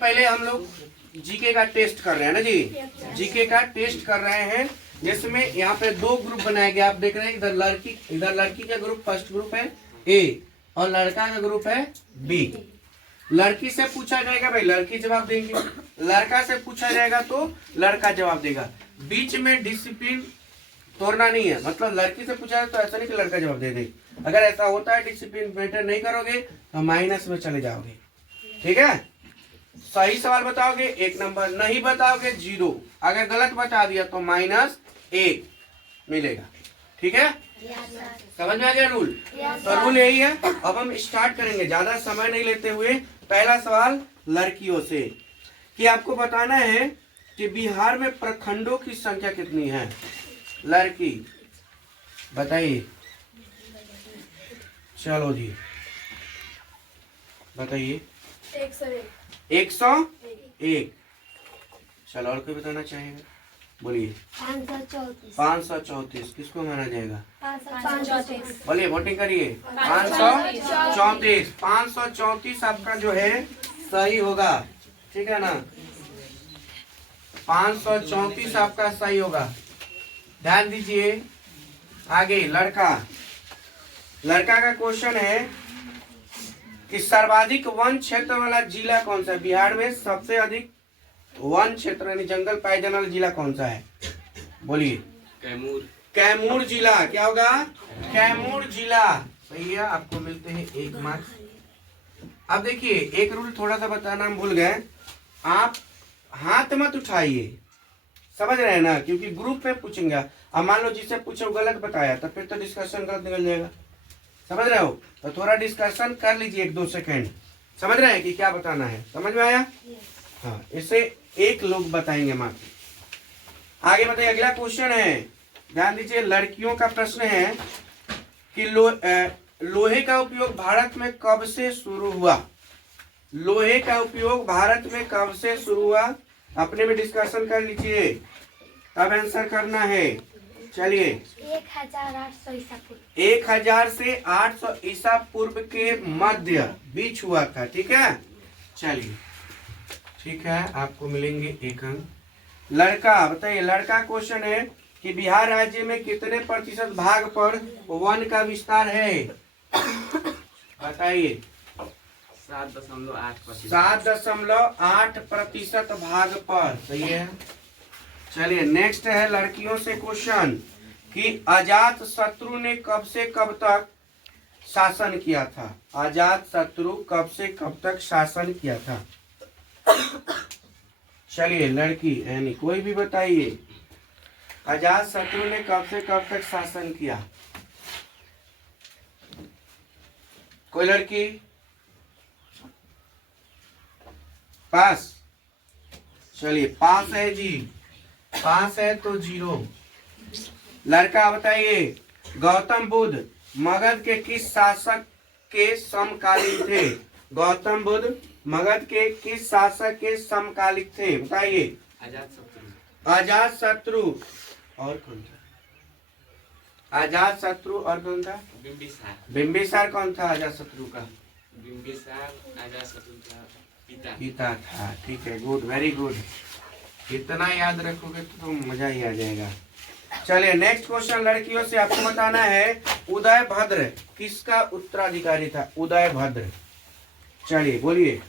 पहले हम लोग जीके का टेस्ट कर रहे हैं ना जी। जीके का टेस्ट कर रहे हैं जिसमें यहाँ पे दो ग्रुप बनाया गया। आप देख रहे हैं इधर लड़की का ग्रुप फर्स्ट ग्रुप है ए और लड़का का ग्रुप है बी। लड़की से पूछा जाएगा भाई लड़की जवाब देंगे, लड़का से पूछा जाएगा तो लड़का जवाब देगा। बीच में डिसिप्लिन तोड़ना नहीं है, मतलब लड़की से पूछा जाए तो ऐसा नहीं कि लड़का जवाब दे दे। अगर ऐसा होता है डिसिप्लिन मेंटेन नहीं करोगे तो माइनस में चले जाओगे। ठीक है, सही सवाल बताओगे 1 नंबर, नहीं बताओगे 0, अगर गलत बता दिया तो -1 मिलेगा। ठीक है, समझ में आ गया रूल? तो रूल यही है। अब हम स्टार्ट करेंगे, ज्यादा समय नहीं लेते हुए। पहला सवाल लड़कियों से कि आपको बताना है कि बिहार में प्रखंडों की संख्या कितनी है। लड़की बताइए, चलो जी बताइए। 101। चलो और कोई बताना चाहेगा, बोलिए। 534। किसको माना जाएगा? 534। बोलिए, वोटिंग करिए। 534। 534 आपका जो है सही होगा। ठीक है ना, 534 आपका सही होगा। ध्यान दीजिए आगे। लड़का का क्वेश्चन है कि सर्वाधिक वन क्षेत्र वाला जिला कौन सा है। बिहार में सबसे अधिक वन क्षेत्र यानी जंगल पाए जाने वाला जिला कौन सा है? बोलिए। कैमूर जिला। क्या होगा? कैमूर जिला। सही है, आपको मिलते हैं 1 मार्क्स। अब देखिए एक रूल थोड़ा सा बताना हम भूल गए। आप हाथ मत उठाइए, समझ रहे हैं ना, क्योंकि ग्रुप में पूछेंगे। अब मान लो जिससे पूछो गलत बताया तो फिर तो डिस्कशन गलत निकल जाएगा। समझ रहे हो? तो थोड़ा डिस्कशन कर लीजिए 1-2 सेकंड। समझ रहे हैं कि क्या बताना है? समझ में आया? हाँ, इसे 1 लोग बताएंगे मात्र। आगे बताइए, अगला क्वेश्चन है, ध्यान दीजिए। लड़कियों का प्रश्न है कि लोहे का उपयोग भारत में कब से शुरू हुआ। लोहे का उपयोग भारत में कब से शुरू हुआ? अपने में डिस्कशन कर लीजिए, अब आंसर करना है। चलिए। 1800 ईसा पूर्व। 1000 से 800 ईसा पूर्व के मध्य बीच हुआ था। ठीक है, चलिए ठीक है, आपको मिलेंगे 1 अंक। लड़का बताइए, लड़का क्वेश्चन है कि बिहार राज्य में कितने प्रतिशत भाग पर वन का विस्तार है? बताइए। 7.8% भाग पर। सही है। चलिए नेक्स्ट है लड़कियों से क्वेश्चन कि अजात शत्रु ने कब से कब तक शासन किया था। अजात शत्रु कब से कब तक शासन किया था? चलिए लड़की यानी कोई भी बताइए, अजात शत्रु ने कब से कब तक शासन किया? कोई लड़की? पास? चलिए पास है जी, पास है तो 0। लड़का बताइए, गौतम बुद्ध मगध के किस शासक के समकालीन थे? गौतम बुद्ध मगध के किस शासक के समकालिक थे? बताइए। अजात शत्रु और कौन था? अजात शत्रु और कौन था? बिंबिसार कौन था अजात शत्रु का? बिंबिसार अजात शत्रु का पिता था। ठीक है, गुड, वेरी गुड। इतना याद रखोगे तो मजा ही आ जाएगा। चलिए नेक्स्ट क्वेश्चन लड़कियों से आपको बताना है, उदयभद्र किसका उत्तराधिकारी था? उदयभद्र। चलिए बोलिए।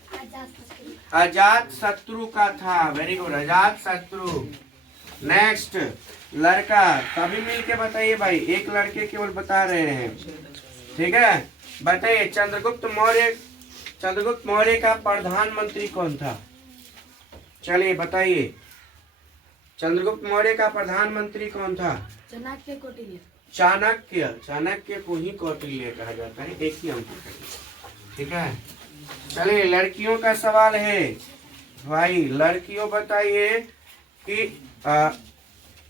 अजात शत्रु का था। वेरी गुड, अजात शत्रु। नेक्स्ट लड़का, सभी मिलके बताइए भाई, एक लड़के केवल बता रहे हैं। ठीक है, बताइए चंद्रगुप्त मौर्य का प्रधानमंत्री कौन था? चलिए बताइए, चंद्रगुप्त मौर्य का प्रधानमंत्री कौन था? चाणक्य कौटिल्य। चाणक्य को ही कौटिल्य कहा जाता है। एक ही अंक। ठीक है, चलिए लड़कियों का सवाल है भाई। लड़कियों बताइए कि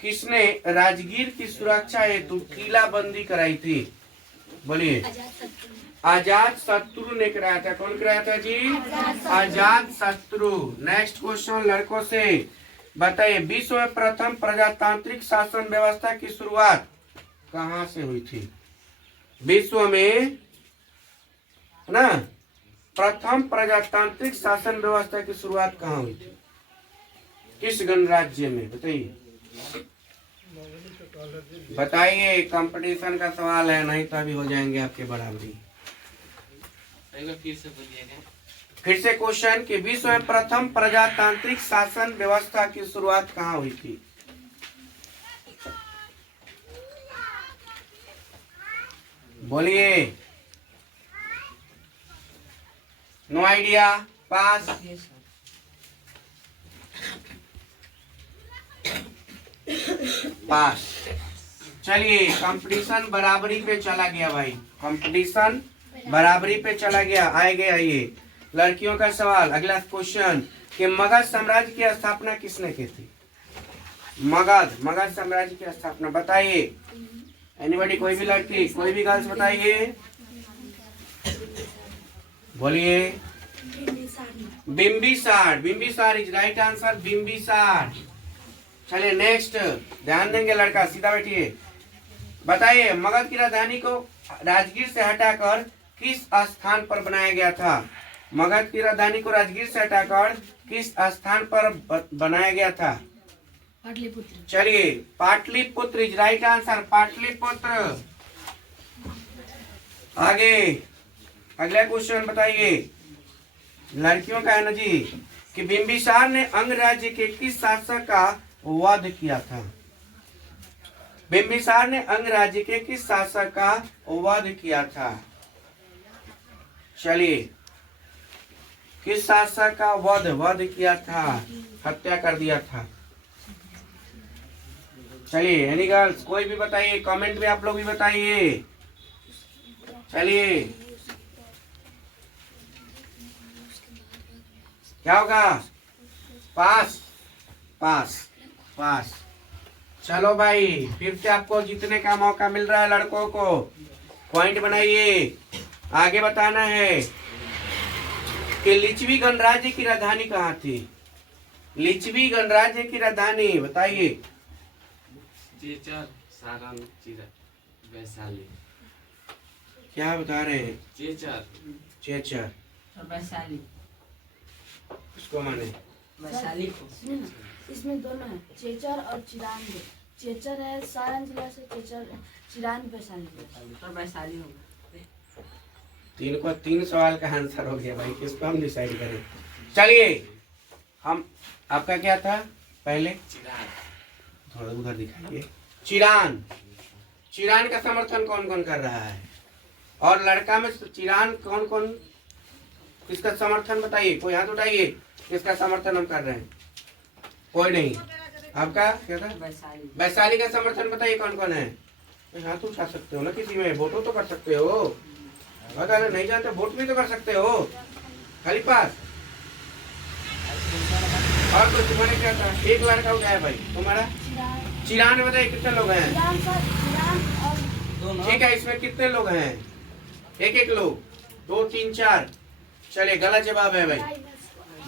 किसने राजगीर की सुरक्षा हेतु किला बंदी कराई थी? बोलिए। अजात शत्रु ने कराया था। कौन कराया था जी? अजात शत्रु। नेक्स्ट क्वेश्चन लड़कों से बताइए, विश्व में प्रथम प्रजातांत्रिक शासन व्यवस्था की शुरुआत कहाँ से हुई थी? विश्व में ना प्रथम प्रजातांत्रिक शासन व्यवस्था की शुरुआत कहाँ हुई थी? किस गणराज्य में? बताइए बताइए। कंपटीशन का सवाल है, नहीं तो अभी हो जाएंगे आपके बराबरी। एक बार फिर से बोलिएगा। फिर से क्वेश्चन कि विश्व में प्रथम प्रजातांत्रिक शासन व्यवस्था की शुरुआत कहाँ हुई थी? बोलिए। नो आइडिया, पास। पास। चलिए, कंपटीशन बराबरी पे चला गया भाई, कंपटीशन बराबरी पे चला गया। आएंगे आइए लड़कियों का सवाल। अगला क्वेश्चन कि मगध साम्राज्य की स्थापना किसने की थी? मगध साम्राज्य की स्थापना बताइए। एनीबॉडी, कोई भी लड़की, कोई भी गर्ल्स बताइए, बोलिए। Bimbisara. Bimbisara is right answer, Bimbisara. चलिए नेक्स्ट, ध्यान देंगे लड़का, सीधा बैठिए। बताइए मगध की राजधानी को राजगीर से हटाकर किस स्थान पर बनाया गया था? मगध की राजधानी को राजगीर से हटाकर किस स्थान पर बनाया गया था? पाटलिपुत्र। चलिए, Pataliputra is right answer, Pataliputra. आगे अगला क्वेश्चन बताइए, लड़कियों का है ना जी, कि बिंबिसार ने अंग राज्य के किस शासक का वध किया था? बिंबिसार ने अंग राज्य के किस शासक का वध किया था? चलिए, किस शासक का वध किया था, हत्या कर दिया था? चलिए एनी गर्ल्स, कोई भी बताइए, कमेंट में आप लोग भी बताइए। चलिए, क्या होगा? पास, पास, पास। चलो भाई, फिर से आपको जीतने का मौका मिल रहा है। लड़कों को पॉइंट बनाइए। आगे बताना है कि लिच्छवी गणराज्य की राजधानी कहाँ थी? लिच्छवी गणराज्य की राजधानी बताइए। चेचर, सारण, वैशाली। क्या बता रहे हैं? चेचर। चेचर वैशाली। उसको माने वैशाली को। इसमें दोनों है, चेचर और चिरान। चेचर है सारण जिला से, चेचर चिरान वैशाली जिला तो वैशाली होगा। तीन सवाल का आंसर हो गया भाई, किसको हम डिसाइड करें? चलिए, हम आपका क्या था पहले? चिरान। थोड़ा उधर दिखाइए। चिरान। चिरान का समर्थन कौन कौन कर रहा है? और लड़का में चिरान कौन कौन किसका समर्थन बताइए? कोई हाथ उठाइए, किसका समर्थन हम कर रहे हैं? कोई नहीं। आपका क्या था? वैशाली। वैशाली का समर्थन बताइए कौन कौन है? हाथ उठा सकते हो ना, किसी में वोटो तो कर सकते हो। अगर नहीं जानते वोट भी तो कर सकते हो, खाली पास। और कुछ तुम्हारे क्या था? एक लड़का उठाया भाई, तुम्हारा चिरान में बताइए कितने लोग हैं? ठीक है, इसमें कितने लोग हैं? एक लोग, 2 3 4। चलिए, गलत जवाब है भाई,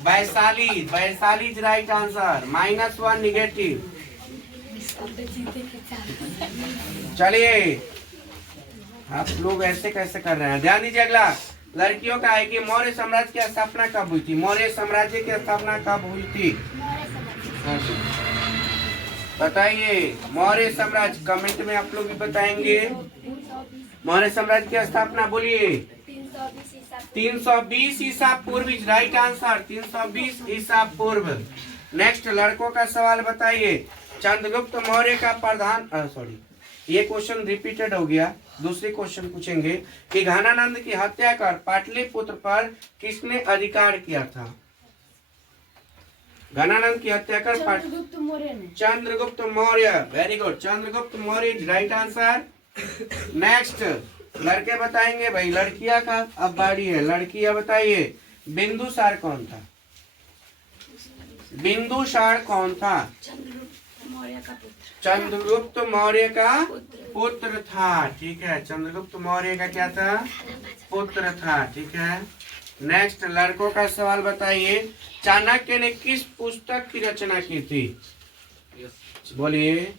Vaishali. Vaishali is right answer, -1 negative. चलिए, आप लोग ऐसे कैसे कर रहे हैं? ध्यान दीजिए। अगला लड़कियों का है कि मौर्य साम्राज्य की स्थापना कब हुई थी? मौर्य साम्राज्य की स्थापना कब हुई थी? बताइए। मौर्य साम्राज्य, कमेंट में आप लोग भी बताएंगे। मौर्य साम्राज्य की स्थापना बोलिए। 320 ईसा पूर्व इज राइट आंसर, 320 ईसा पूर्व। नेक्स्ट, लड़कों का सवाल बताइए। चंद्रगुप्त मौर्य का प्रधान, सॉरी ये क्वेश्चन रिपीटेड हो गया। दूसरे क्वेश्चन पूछेंगे कि घनानंद की हत्या कर पाटलिपुत्र पर किसने अधिकार किया था? घनानंद की हत्या कर चंद्रगुप्त मौर्य ने। Chandragupta Maurya, very good, Chandragupta Maurya is right answer. Next, लड़के बताएंगे भाई। लड़कियां का अब बारी है। लड़कियां बताइए, बिंदुसार कौन था? बिंदुसार कौन था? चंद्रगुप्त मौर्य का पुत्र था। ठीक है, चंद्रगुप्त मौर्य का क्या था? पुत्र था। ठीक है। नेक्स्ट, लड़कों का सवाल बताइए। चाणक्य ने किस पुस्तक की रचना की थी? बोलिए।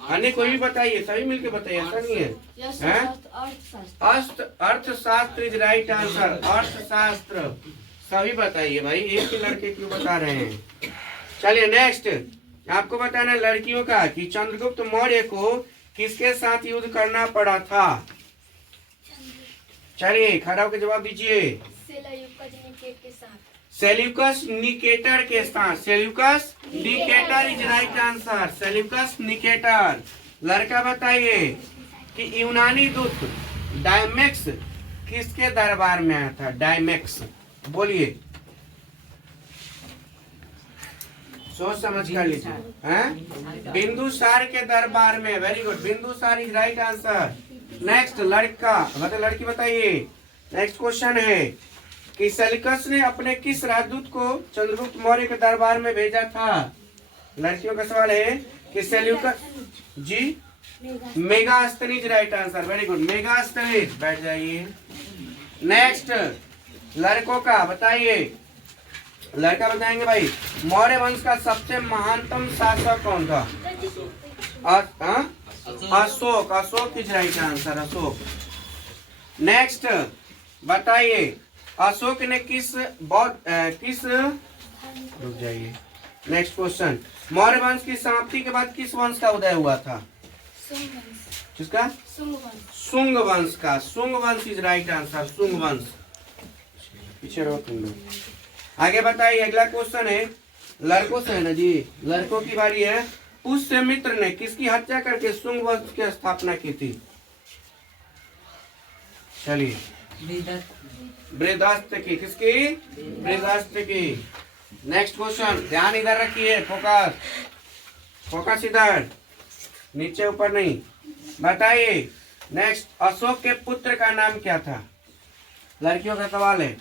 अन्य कोई भी बताइए, सभी मिलके बताइए, ऐसा नहीं है। यस हैं? अर्थशास्त्र। अर्थशास्त्र इज राइट आंसर। अर्थशास्त्र सभी बताइए भाई, एक ही लड़के क्यों बता रहे हैं। चलिए नेक्स्ट, आपको बताना है लड़कियों का कि चंद्रगुप्त मौर्य को किसके साथ युद्ध करना पड़ा था। चलिए खड़ा होकर जवाब दीजिए। सेल्यूकस निकेटर के साथ। Seleucus Nicator is right answer. Seleucus Nicator. लड़का बताइए कि यूनानी दूत डायमेक्स किसके दरबार में आया था। डायमेक्स बोलिए, सोच समझ कर लीजिए। हैं? बिंदुसार के दरबार में। Very good, Bindusara is right answer. Next लड़का मतलब लड़की बताइए। नेक्स्ट क्वेश्चन है कि सेल्यूकस ने अपने किस राजदूत को चंद्रगुप्त मौर्य के दरबार में भेजा था। लड़कियों का सवाल है कि सेल्यूकस जी Megasthenes right answer. Very good, Megasthenes. बैठ जाइए। नेक्स्ट लड़कों का बताइए। लड़का बताएंगे भाई मौर्य वंश का सबसे महानतम शासक कौन था। Ashok. Ashok is right answer. Ashok. Next बताइए अशोक ने किस रुक जाइए। नेक्स्ट क्वेश्चन, मौर्य वंश की समाप्ति के बाद किस वंश का उदय हुआ था। किसका। शुंग वंश का। शुंग वंश इज राइट आंसर। शुंग वंश। पीछे रहो तुम लोग। आगे बताइए, अगला क्वेश्चन है लड़कों से है ना जी। लड़कों की बारी है। पुष्यमित्र ने किसकी हत्या करके शुंग वंश की स्थापना की थी। चलिए बृहदस्त्र की। किसकी। बृहदस्त्र की। नेक्स्ट क्वेश्चन, ध्यान इधर रखिए, फोकस फोकस इधर, नीचे ऊपर नहीं। बताइए नेक्स्ट, अशोक के पुत्र का नाम क्या था। लड़कियों का सवाल है,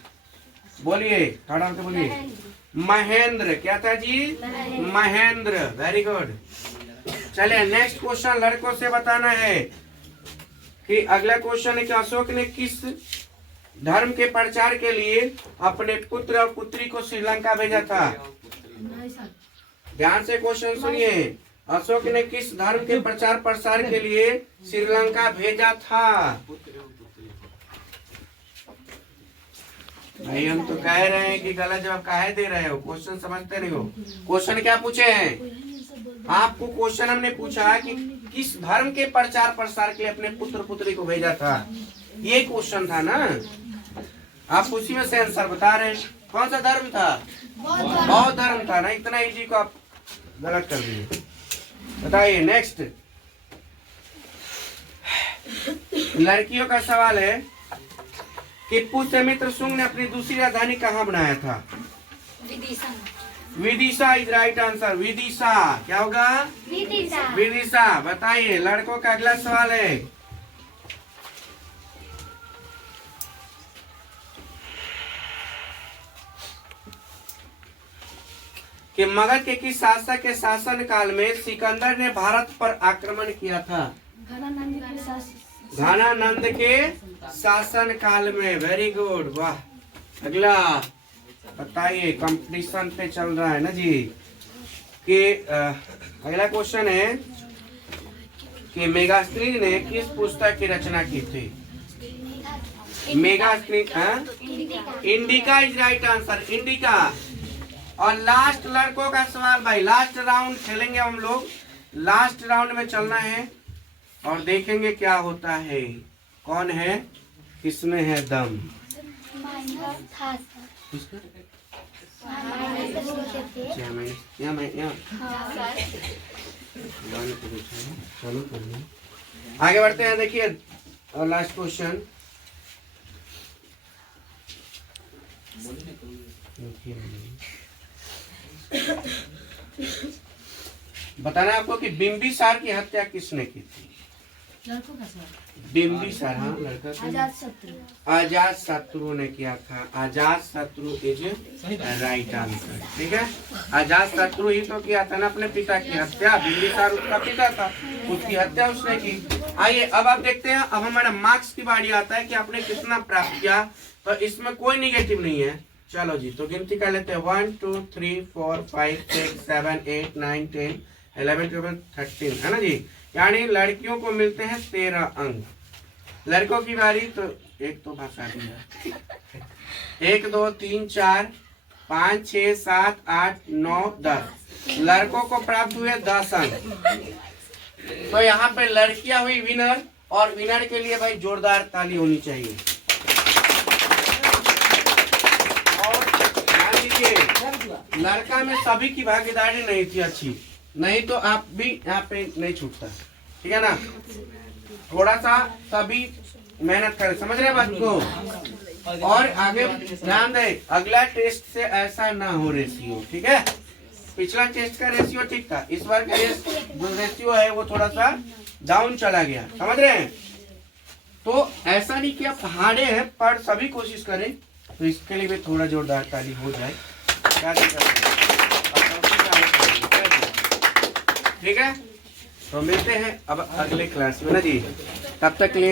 बोलिए खड़ा होकर बोलिए। महेंद्र। क्या था जी। महेंद्र। Very good. चलिए नेक्स्ट क्वेश्चन लड़कों से बताना है कि अगला क्वेश्चन है कि अशोक ने किस धर्म के प्रचार के लिए अपने पुत्र और पुत्री को श्रीलंका भेजा था। ध्यान से क्वेश्चन सुनिए। अशोक ने किस धर्म के प्रचार प्रसार के लिए श्रीलंका भेजा था। भाई हम तो कह रहे हैं कि गलत जवाब काहे दे रहे हो, क्वेश्चन समझते नहीं हो। क्वेश्चन क्या पूछे हैं आपको। क्वेश्चन हमने पूछा कि किस धर्म के प्रचार प्रसार के लिए अपने पुत्र पुत्री को भेजा था। ये क्वेश्चन था ना, आप उसी में से आंसर बता रहे हैं। कौन सा धर्म था। बौद्ध धर्म था ना। इतना इजी को आप गलत कर दिए। बताइए नेक्स्ट लड़कियों का सवाल है कि पुष्यमित्र शुंग ने अपनी दूसरी राजधानी कहाँ बनाया था। Vidisha is right answer. Vidisha. क्या होगा। विदिशा। बताइए लड़कों का अगला सवाल है कि मगध के किस शासक के शासन काल में सिकंदर ने भारत पर आक्रमण किया था। घनानंद के शासन काल में। वेरी गुड, वाह। अगला बताइए, कंपटीशन पे चल रहा है ना जी कि अगला क्वेश्चन है कि मेगास्थनीज ने किस पुस्तक की रचना की थी। Megasthenes indica is right answer. Indica. और लास्ट लड़कों का सवाल भाई, लास्ट राउंड खेलेंगे हम लोग। लास्ट राउंड में चलना है और देखेंगे क्या होता है, कौन है किसमें है दम। चलो आगे बढ़ते हैं। देखिए लास्ट क्वेश्चन बताना है आपको कि बिंबिसार की हत्या किसने की थी। बिंबिसार। हाँ लड़का अजात शत्रु ने किया था। अजात शत्रु इज राइट आंसर। ठीक है, अजात शत्रु ही तो किया था ना अपने पिता की हत्या। बिंबिसार उसका पिता था, उसकी हत्या उसने की। आइए अब आप देखते हैं, अब हमारा मार्क्स की बारी आता है कि आपने कितना प्राप्त किया। तो इसमें कोई निगेटिव नहीं है। चलो जी, तो गिनती कर लेते हैं। 1 2 3 4 5 6 7 8 9 10 11 12 13 है ना जी। यानी लड़कियों को मिलते हैं 13 अंक। लड़कों की बारी, तो एक तो भाषा दिया 1 2 3 4 5 6 7 8 9 10। लड़कों को प्राप्त हुए 10 अंक। तो यहाँ पे लड़कियां हुई विनर, और विनर के लिए भाई जोरदार ताली होनी चाहिए। और ध्यान दीजिए, लड़का में सभी की भागीदारी नहीं थी अच्छी, नहीं तो आप भी यहाँ पे नहीं छूटता, ठीक है ना। थोड़ा सा सभी मेहनत करें, समझ रहे हैं बात को। और आगे ध्यान दें, अगला टेस्ट से ऐसा ना हो रेशियो, ठीक है। पिछला टेस्ट का रेशियो ठीक था, इस बार का जो रेशियो है वो थोड़ा सा डाउन चला गया, समझ रहे हैं। तो ऐसा नहीं कि आप हारे हैं, पर सभी कोशिश करें, तो इसके लिए भी थोड़ा जोरदार ताली हो जाए। क्या दिक्कत है? ठीक है, तो मिलते हैं अब अगले क्लास में ना जी, तब तक के लिए